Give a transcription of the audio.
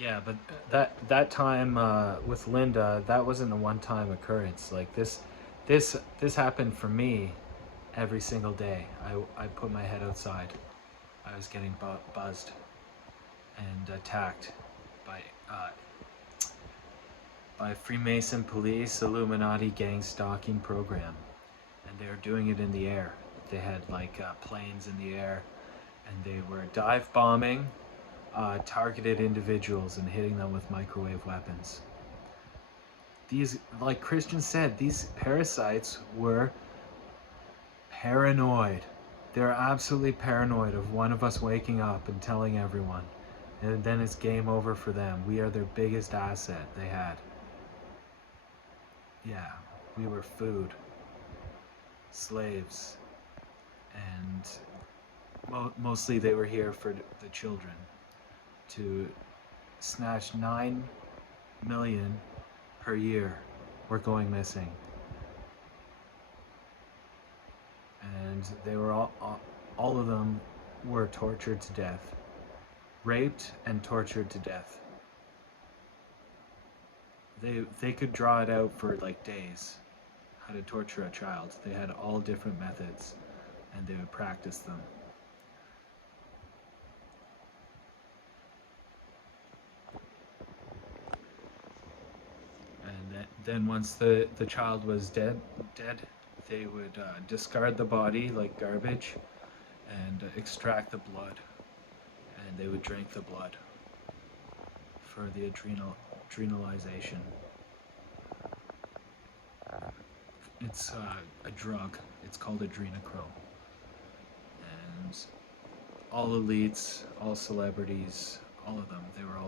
Yeah, but that time with Linda, that wasn't a one-time occurrence. Like this happened for me every single day. I put my head outside. I was getting buzzed and attacked by uh, by Freemason police, Illuminati gang stalking program, and they were doing it in the air. They had like planes in the air, and they were dive bombing targeted individuals and hitting them with microwave weapons. These, like Christian said, these parasites were paranoid. They're absolutely paranoid of one of us waking up and telling everyone. And then it's game over for them. We are their biggest asset they had. Yeah, we were food, slaves, and mostly they were here for the children to snatch 9 million per year were going missing. And they were all of them were tortured to death, raped and tortured to death. They could draw it out for like days, how to torture a child. They had all different methods, and they would practice them. And then once the child was dead, they would discard the body like garbage and extract the blood, and they would drink the blood for the adrenalization. It's a drug. It's called adrenochrome, and all elites, all celebrities, all of them, they were